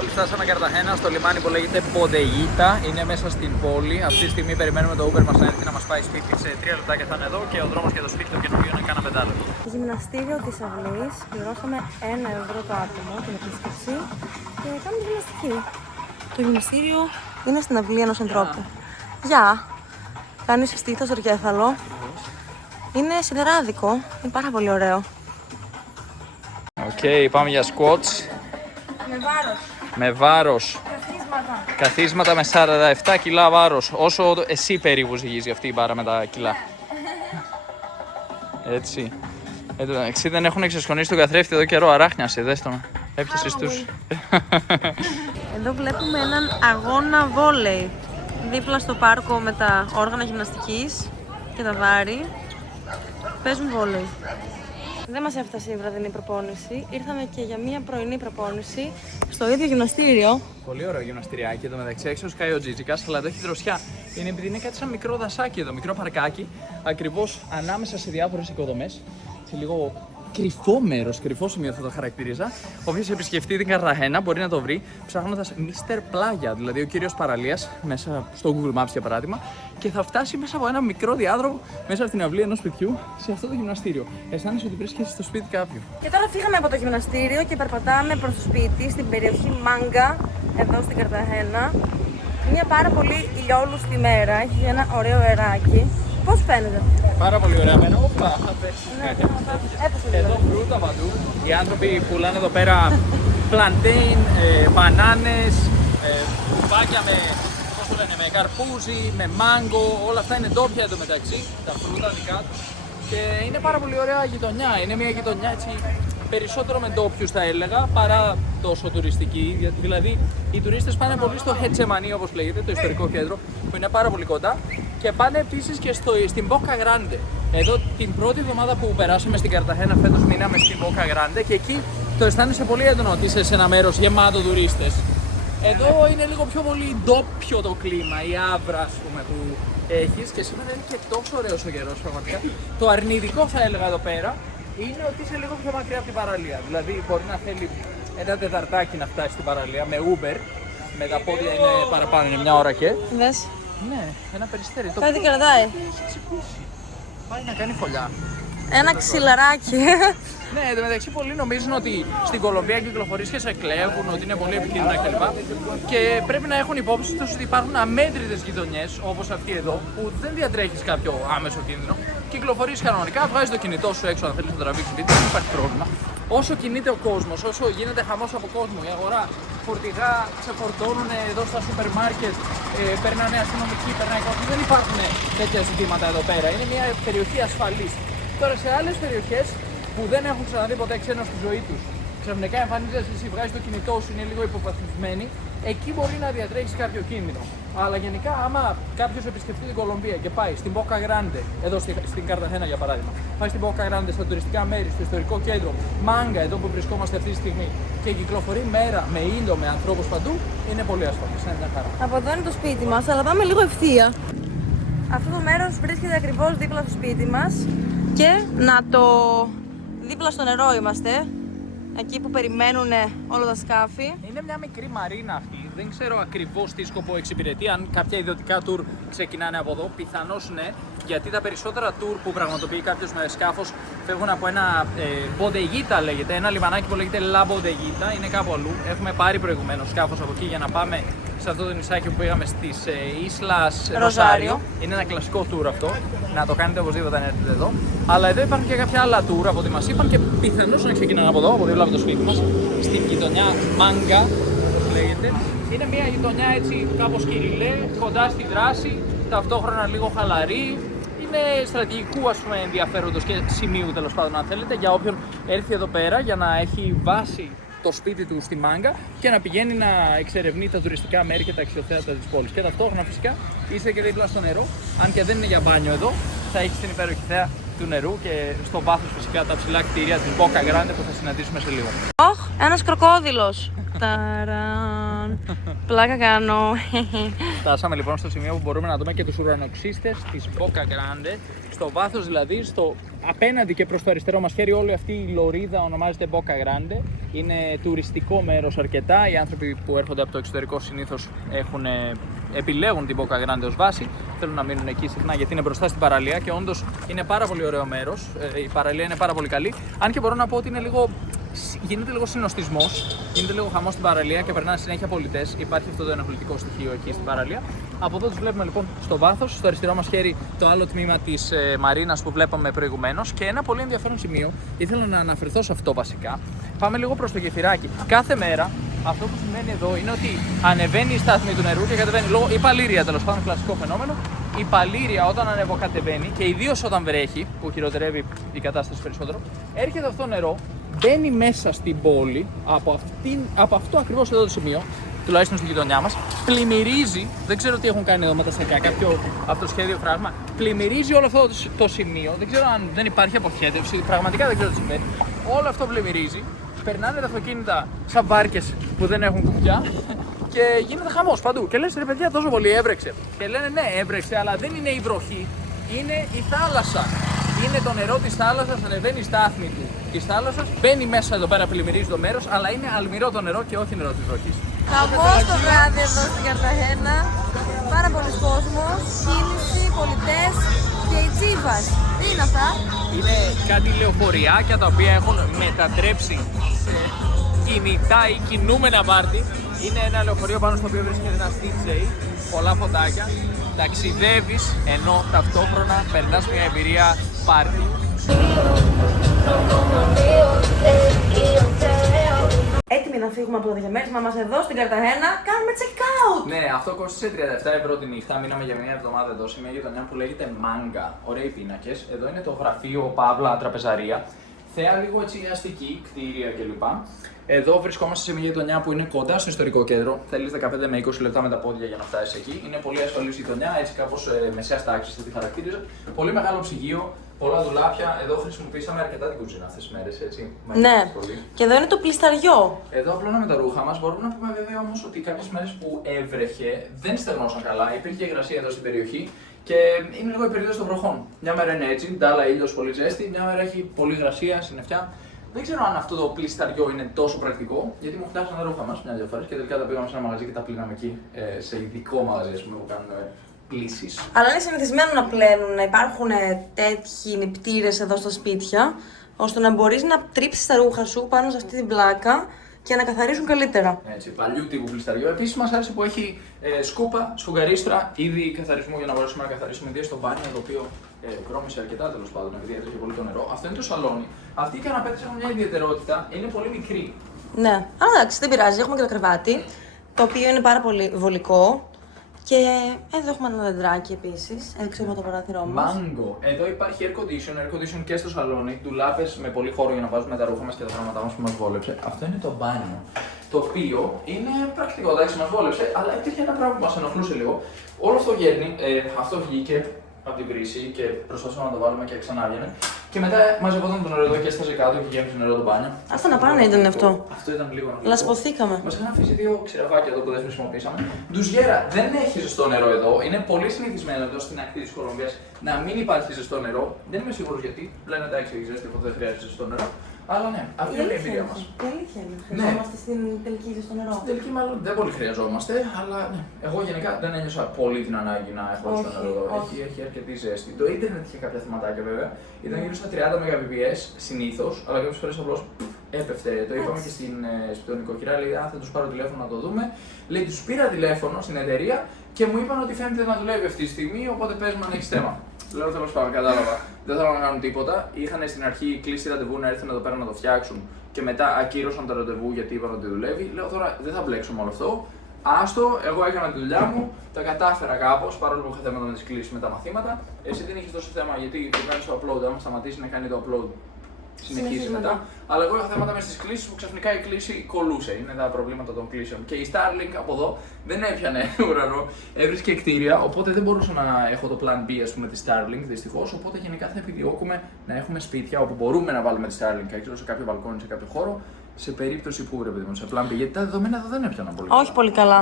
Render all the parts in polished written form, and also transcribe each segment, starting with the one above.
πόλη. Φτάσαμε Καρταχένα στο λιμάνι που λέγεται Bodeguita. Είναι μέσα στην πόλη. Αυτή τη στιγμή περιμένουμε το Uber μας να έρθει να μας πάει σπίτι. Σε 3 λεπτάκια θα είναι εδώ και ο δρόμος για το σπίτι το καινούργιο είναι κάνα πεντάλεπτο. Γυμναστήριο της Αυλής. Πληρώσαμε 1 ευρώ το άτομο την επίσκεψη και κάνουμε γυμναστική. Το γυμναστήριο είναι στην αυλή ενός ανθρώπου. Γεια! Κάνει στήθος στο κέφαλο. Είναι σιδεράδικο. Είναι πάρα πολύ ωραίο. Οκ, πάμε για squats. Με βάρος. Με βάρος. Καθίσματα. Καθίσματα με 47 κιλά βάρος. Όσο εσύ περίπου ζυγίζει αυτή η μπάρα με τα κιλά. Έτσι. Εντάξει, δεν έχουν εξασκονίσει τον καθρέφτη εδώ καιρό. Αράχνιασε, δες τον. Έπιασες τους. Εδώ βλέπουμε έναν αγώνα βόλεϊ. Δίπλα στο πάρκο με τα όργανα γυμναστικής και τα βάρη. Παίζουν βόλεϊ. Δεν μας έφτασε η βραδινή προπόνηση. Ήρθαμε και για μία πρωινή προπόνηση στο ίδιο γυμναστήριο. Πολύ ωραίο γυμναστηριάκι εδώ μεταξύ. Έξω σκάει ο Τζίτζικας, αλλά εδώ έχει δροσιά. Είναι επειδή είναι κάτι σαν μικρό δασάκι εδώ, μικρό παρκάκι, ακριβώς ανάμεσα σε διάφορες οικοδομές. Σε λίγο κρυφό μέρος, κρυφό σημείο θα το χαρακτηρίζα. Όποιος επισκεφτεί την Καρταχένα μπορεί να το βρει ψάχνοντας Mr. Playa, δηλαδή ο κύριος παραλίας, μέσα στο Google Maps για παράδειγμα, και θα φτάσει μέσα από ένα μικρό διάδρομο, μέσα στην αυλή ενός σπιτιού, σε αυτό το γυμναστήριο. Αισθάνεσαι ότι βρίσκεσαι στο σπίτι κάποιου. Και τώρα φύγαμε από το γυμναστήριο και περπατάμε προς το σπίτι, στην περιοχή Μάγκα, εδώ στην Καρταχένα. Μια πάρα πολύ ηλιόλουστη μέρα, έχει ένα ωραίο αεράκι. Πώς φαίνεται? Πάρα πολύ ωραία μένα. Όπα, θα πέσει. Έπεσε Εδώ φρούτα παντού. Οι άνθρωποι πουλάνε εδώ πέρα πλαντέιν, μπανάνες, κουμπάκια με, πώς το λένε, με καρπούζι, με μάγκο. Όλα αυτά είναι ντόπια εντωμεταξύ, τα φρούτα δικά τους. Και είναι πάρα πολύ ωραία γειτονιά. Είναι μια γειτονιά έτσι περισσότερο με ντόπιους θα έλεγα, παρά τόσο τουριστική. Δηλαδή οι τουρίστες πάνε πολύ στο Χετσεμανί όπως λέγεται, το ιστορικό κέντρο, που είναι πάρα πολύ κοντά. Και πάνε επίσης και στην Boca Grande. Εδώ την πρώτη εβδομάδα που περάσαμε στην Καρταχένα φέτος μείναμε στην Boca Grande και εκεί το αισθάνεσαι πολύ έντονο ότι είσαι σε ένα μέρος γεμάτο τουρίστες. Εδώ είναι λίγο πιο πολύ ντόπιο το κλίμα, η άβρα ας πούμε που έχεις και σήμερα είναι και τόσο ωραίος ο καιρός πραγματικά. Το αρνητικό θα έλεγα εδώ πέρα είναι ότι είσαι λίγο πιο μακριά από την παραλία. Δηλαδή μπορεί να θέλει ένα τεταρτάκι να φτάσει στην παραλία με Uber, με τα πόδια είναι παραπάνω, είναι μια ώρα και. Δες. Ναι, ένα περιστέρι. Κάτι κρατάει. Πάει να κάνει φωλιά. Ένα ξυλαράκι. Ναι, εν τω μεταξύ πολλοί νομίζουν ότι στην Κολομβία κυκλοφορείς και σε κλέβουν, ότι είναι πολύ επικίνδυνα κλπ. Και πρέπει να έχουν υπόψη τους ότι υπάρχουν αμέτρητες γειτονιές όπως αυτή εδώ, που δεν διατρέχεις κάποιο άμεσο κίνδυνο. Κυκλοφορείς κανονικά, βγάζεις το κινητό σου έξω αν θέλεις να τραβήξεις βίντεο, δεν υπάρχει πρόβλημα. Όσο κινείται ο κόσμος, όσο γίνεται χαμός από κόσμο, η αγορά, φορτηγά ξεφορτώνουν εδώ στα σούπερ μάρκετ, περνάνε αστυνομικοί, περνάει κάποιοι. Δεν υπάρχουν τέτοια ζητήματα εδώ πέρα. Είναι μια περιοχή ασφαλής. Τώρα σε άλλες περιοχές που δεν έχουν ξαναδεί ποτέ ξένο στη ζωή τους, ξαφνικά εμφανίζεσαι εσύ, βγάζεις το κινητό σου, είναι λίγο υποβαθμισμένη, εκεί μπορεί να διατρέχεις κάποιο κίνδυνο. Αλλά γενικά, άμα κάποιος επισκεφτεί την Κολομβία και πάει στην Boca Grande, εδώ στην Καρταχένα για παράδειγμα, πάει στην Boca Grande, στα τουριστικά μέρη, στο ιστορικό κέντρο, Μάγκα, εδώ που βρισκόμαστε αυτή τη στιγμή, και κυκλοφορεί μέρα με ήλιο, με ανθρώπους παντού, είναι πολύ ασφαλής. Είναι μια χαρά. Από εδώ είναι το σπίτι μας, αλλά πάμε λίγο ευθεία. Αυτό το μέρος βρίσκεται ακριβώς δίπλα στο σπίτι μας και δίπλα στο νερό είμαστε. Εκεί που περιμένουν όλα τα σκάφη. Είναι μια μικρή μαρίνα αυτή. Δεν ξέρω ακριβώς τι σκοπό εξυπηρετεί. Αν κάποια ιδιωτικά tour ξεκινάνε από εδώ, πιθανώς ναι. Γιατί τα περισσότερα tour που πραγματοποιεί κάποιος με σκάφος φεύγουν από ένα Bodeguita λέγεται. Ένα λιμανάκι που λέγεται La Bodeguita. Είναι κάπου αλλού. Έχουμε πάρει προηγουμένως σκάφος από εκεί για να πάμε σε αυτό το νησάκι που πήγαμε στις Islas Rosario. Είναι ένα κλασικό tour αυτό. Να το κάνετε οπωσδήποτε αν έρθετε εδώ. Αλλά εδώ υπάρχουν και κάποια άλλα tour από ό,τι μας είπαν και πιθανώς να ξεκινάνε από εδώ, από δίπλα από το σπίτι μας, στην γειτονιά Μάγκα, όπως λέγεται. Είναι μια γειτονιά έτσι κάπως κυριλέ, κοντά στη δράση, ταυτόχρονα λίγο χαλαρή. Είναι στρατηγικού ας πούμε ενδιαφέροντος και σημείου τέλος πάντων αν θέλετε για όποιον έρθει εδώ πέρα για να έχει βάση το σπίτι του στη Μάγκα και να πηγαίνει να εξερευνεί τα τουριστικά μέρη και τα αξιοθέατα της πόλης. Και ταυτόχρονα φυσικά είσαι και δίπλα στο νερό, αν και δεν είναι για μπάνιο εδώ, θα έχεις την υπέροχη θέα του νερού και στο βάθος φυσικά τα ψηλά κτίρια της Boca Grande που θα συναντήσουμε σε λίγο. Ένας κροκόδιλος. Ταραν. Πλάκα κάνω. Φτάσαμε λοιπόν στο σημείο που μπορούμε να δούμε και τους ουρανοξύστες της Boca Grande. Στο βάθος δηλαδή, στο απέναντι και προς το αριστερό μας χέρι, όλη αυτή η λωρίδα ονομάζεται Boca Grande. Είναι τουριστικό μέρος αρκετά. Οι άνθρωποι που έρχονται από το εξωτερικό συνήθως επιλέγουν την Boca Grande ως βάση. Θέλουν να μείνουν εκεί συχνά γιατί είναι μπροστά στην παραλία και όντως είναι πάρα πολύ ωραίο μέρος. Η παραλία είναι πάρα πολύ καλή. Αν και μπορώ να πω ότι είναι γίνεται λίγο συνοστισμός, γίνεται λίγο χαμός στην παραλία και περνάνε συνέχεια πολιτές. Υπάρχει αυτό το ενοχλητικό στοιχείο εκεί στην παραλία. Από εδώ τους βλέπουμε λοιπόν στο βάθος, στο αριστερό μας χέρι το άλλο τμήμα της μαρίνας που βλέπαμε προηγουμένως. Και ένα πολύ ενδιαφέρον σημείο, ήθελα να αναφερθώ σε αυτό βασικά. Πάμε λίγο προς το γεφυράκι. Κάθε μέρα αυτό που σημαίνει εδώ είναι ότι ανεβαίνει η στάθμη του νερού και κατεβαίνει λόγω η παλήρια, τέλος πάντων, κλασικό φαινόμενο. Η παλήρια όταν ανεβοκατεβαίνει και ιδίως όταν βρέχει, που χειροτερεύει η κατάσταση περισσότερο, έρχεται αυτό το νερό, μπαίνει μέσα στην πόλη από αυτό ακριβώς εδώ το σημείο, τουλάχιστον στη γειτονιά μας, πλημμυρίζει, δεν ξέρω τι έχουν κάνει εδώ μεταστατικά, κάποιο αυτοσχέδιο φράγμα, πλημμυρίζει όλο αυτό το σημείο, δεν ξέρω αν δεν υπάρχει αποχέτευση, πραγματικά δεν ξέρω τι συμβαίνει. Όλο αυτό πλημμυρίζει, περνάνε τα αυτοκίνητα σαν βάρκες που δεν έχουν κουμπιά και γίνεται χαμός παντού. Και λες ρε παιδιά, τόσο πολύ έβρεξε. Και λένε ναι, έβρεξε, αλλά δεν είναι η βροχή, είναι η θάλασσα. Είναι το νερό της θάλασσας, ανεβαίνει η στάθμη της θάλασσας, μπαίνει μέσα εδώ πέρα, πλημμυρίζει το μέρος, αλλά είναι αλμυρό το νερό και όχι νερό της βροχής. Χαμός το βράδυ εδώ στην Καρταχένα. Πάρα πολλοί κόσμος, κίνηση, πολιτές και η Τσίβας. Τι είναι αυτά? Είναι κάτι λεωφοριάκια τα οποία έχουν μετατρέψει σε κινητά ή κινούμενα πάρτι. Είναι ένα λεωφορείο πάνω στο οποίο βρίσκεται ένας DJ, πολλά φωτάκια. Ταξιδεύεις ενώ ταυτόχρονα περνάς μια εμπειρία πάρτι. Έτοιμοι να φύγουμε από το διαμέρισμα μας εδώ στην Καρταχένα, κάνουμε check out! Ναι, αυτό κόστησε 37€ τη νύχτα. Μείναμε για μια εβδομάδα εδώ σε μια γειτονιά που λέγεται Μάγκα. Ωραίοι πίνακες. Εδώ είναι το γραφείο Παύλα Τραπεζαρία. Θέα λίγο έτσι αστική, κτίρια κλπ. Εδώ βρισκόμαστε σε μια γειτονιά που είναι κοντά στο ιστορικό κέντρο. Θέλεις 15 με 20 λεπτά με τα πόδια για να φτάσεις εκεί. Είναι πολύ ασφαλής γειτονιά, έτσι κάπως μεσαίας τάξης θα τη χαρακτήριζα. Πολύ μεγάλο ψυγείο, πολλά δουλάπια. Εδώ χρησιμοποιήσαμε αρκετά την κουζίνα αυτές τις μέρες, έτσι. Ναι, και εδώ είναι το πλυσταριό. Εδώ απλώναμε τα ρούχα μας. Μπορούμε να πούμε βέβαια όμως ότι κάποιες μέρες που έβρεχε δεν στεγνώσαν καλά. Υπήρχε υγρασία εδώ στην περιοχή. Και είναι λίγο η περίοδος των βροχών. Μια μέρα είναι έτσι, ντάλα ήλιος, πολύ ζέστη, μια μέρα έχει πολύ υγρασία, συννεφιά. Δεν ξέρω αν αυτό το πλυσταριό είναι τόσο πρακτικό, γιατί μου φτάσαν τα ρούχα μας μια-δυο φορές και τελικά τα πήγαμε σε ένα μαγαζί και τα πλύναμε εκεί, σε ειδικό μαγαζί που κάνουν πλύσεις. Αλλά είναι συνηθισμένο να πλένουν, να υπάρχουν τέτοιοι νηπτήρες εδώ στα σπίτια, ώστε να μπορείς να τρίψεις τα ρούχα σου πάνω σε αυτή την πλάκα και να καθαρίσουν καλύτερα. Έτσι, παλιού τύπου πλυσταριό. Επίσης, μας άρεσε που έχει σκούπα, σφουγγαρίστρα, είδη καθαρισμού για να μπορέσουμε να καθαρίσουμε ιδίως στο μπάνιο, το οποίο βρώμησε αρκετά τέλος πάντων, επειδή έτρεχε πολύ το νερό. Αυτό είναι το σαλόνι. Αυτοί οι καναπέδες έχουν μια ιδιαιτερότητα, είναι πολύ μικροί. Ναι, αλλά εντάξει, δεν πειράζει, έχουμε και το κρεβάτι, το οποίο είναι πάρα πολύ βολικό. Και εδώ έχουμε ένα δεντράκι επίσης, έξω από το παράθυρό μας. Μάγκο. Εδώ υπάρχει air condition και στο σαλόνι, ντουλάπες με πολύ χώρο για να βάζουμε τα ρούχα μας και τα πράγματα μας που μας βόλεψε. Αυτό είναι το μπάνιο. Το οποίο είναι πρακτικό, εντάξει, μας βόλεψε, αλλά υπήρχε ένα πράγμα που μας ενοχλούσε λίγο. Όλο αυτό γέρνει, αυτό βγήκε από την κρίση και προσπαθούσαμε να το βάλουμε και ξανά βγαίνει. Και μετά μαζευόταν το νερό εδώ και έσταζε κάτω και γέμισε νερό το μπάνιο. Αυτά να πάνε ήταν αυτό. Αυτό ήταν λίγο ενοχλητικό. Λασποθήκαμε. Μας είχαν αφήσει δύο ξηραβάκια εδώ που δεν χρησιμοποιήσαμε. Ντουζιέρα, δεν έχει ζεστό νερό εδώ. Είναι πολύ συνηθισμένο εδώ στην ακτή της Κολομβίας να μην υπάρχει ζεστό νερό. Δεν είμαι σίγουρος γιατί. Λένε εντάξει, έχει ζέστη, οπότε δεν χρειάζεται ζεστό νερό. Αλλά ναι, αυτή είναι η εμπειρία μας. Η αλήθεια είναι. Χρειαζόμαστε στην τελική ζεστό νερό. Στην τελική, μάλλον δεν πολύ χρειαζόμαστε, αλλά ναι. Εγώ γενικά δεν ένιωσα πολύ την ανάγκη να έχω ζεστό νερό εδώ. Έχει αρκετή ζέστη. Το ίντερνετ είχε κάποια θεματάκια βέβαια. Ήταν γύρω στα 30 Mbps συνήθως, αλλά κάποιες φορές απλώς έπεφτε. Το είπαμε και στον νοικοκυρά, λέει: αν θα τους πάρω τηλέφωνο να το δούμε. Λέει: τους πήρα τηλέφωνο στην εταιρεία και μου είπαν ότι φαίνεται να δουλεύει αυτή τη στιγμή, οπότε πες μου αν έχεις θέμα. Λέω τέλος πάντων, κατάλαβα. Δεν θέλω να κάνουν τίποτα. Είχαν στην αρχή κλείσει ραντεβού να έρθουν εδώ πέρα να το φτιάξουν και μετά ακύρωσαν το ραντεβού γιατί είπαν ότι δουλεύει. Λέω τώρα δεν θα μπλέξω με όλο αυτό. Άστο, εγώ έκανα τη δουλειά μου, τα κατάφερα κάπως παρόλο που είχα θέματα με τις κλήσεις με τα μαθήματα. Εσύ δεν είχες τόσο θέμα γιατί το κάνεις το upload. Άμα σταματήσει να κάνει το upload, συνεχίζει μετά. Αλλά εγώ είχα θέματα με στις κλήσεις που ξαφνικά η κλήση κολούσε. Είναι τα προβλήματα των κλήσεων. Και η Starlink από εδώ δεν έπιανε ουρανό, έβρισκε κτίρια. Οπότε δεν μπορούσα να έχω το plan B, ας πούμε, τη Starlink δυστυχώς. Οπότε γενικά θα επιδιώκουμε να έχουμε σπίτια όπου μπορούμε να βάλουμε τη Starlink έξω σε κάποιο μπαλκόνι, σε κάποιο χώρο. σε περίπτωση που ρε παιδί μου, σε πλάν B, γιατί τα δεδομένα εδώ δεν έπιαναν πολύ. Όχι πολύ καλά.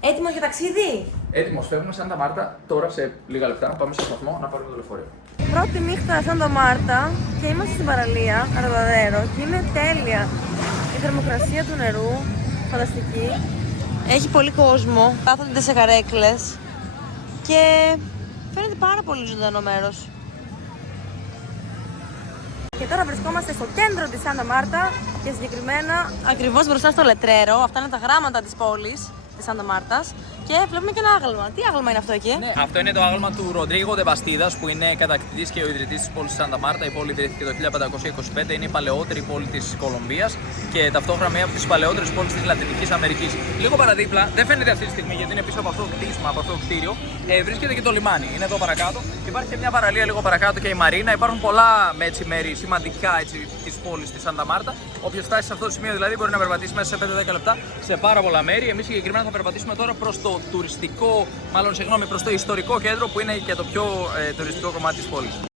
Έτοιμος για ταξίδι! Έτοιμος, φεύγουμε Σάντα Μάρτα τώρα σε λίγα λεπτά να πάμε στο σταθμό να πάρουμε το λεωφορείο. Πρώτη νύχτα Σάντα Μάρτα και είμαστε στην παραλία, Ροδαδέρο, και είναι τέλεια. Η θερμοκρασία του νερού, φανταστική. Έχει πολύ κόσμο, κάθονται σε καρέκλες και φαίνεται πάρα πολύ ζωντανό μέρος. Και τώρα βρισκόμαστε στο κέντρο της Σάντα Μάρτα και συγκεκριμένα ακριβώς μπροστά στο λετρέρο. Αυτά είναι τα γράμματα της πόλης της Σάντα Μάρτας. Και βλέπουμε και ένα άγαλμα. Τι άγαλμα είναι αυτό εκεί? Ναι, αυτό είναι το άγαλμα του Ροντρίγο Ντε Μπαστίδας, που είναι κατακτητής και ο ιδρυτής της πόλης της Σάντα Μάρτα. Η πόλη ιδρύθηκε το 1525, είναι η παλαιότερη πόλη της Κολομβίας και ταυτόχρονα μία από τις παλαιότερες πόλεις της Λατινικής Αμερικής. Λίγο παραδίπλα, δεν φαίνεται αυτή τη στιγμή γιατί είναι πίσω από αυτό το κτίσμα, από αυτό το κτίριο, βρίσκεται και το λιμάνι. Είναι εδώ παρακάτω. Υπάρχει και μια παραλία λίγο παρακάτω και η Μαρίνα. Υπάρχουν πολλά μέρη σημαντικά της πόλης της Σάντα Μάρτα. Όποιος φτάσει σε αυτό το σημείο δηλαδή μπορεί να περπατήσει μέσα σε 5-10 λεπτά σε πάρα πολλά μέρη. Εμείς συγκεκριμένα θα περπατήσουμε τώρα προς το τουριστικό, προς το ιστορικό κέντρο που είναι και το πιο τουριστικό κομμάτι της πόλης.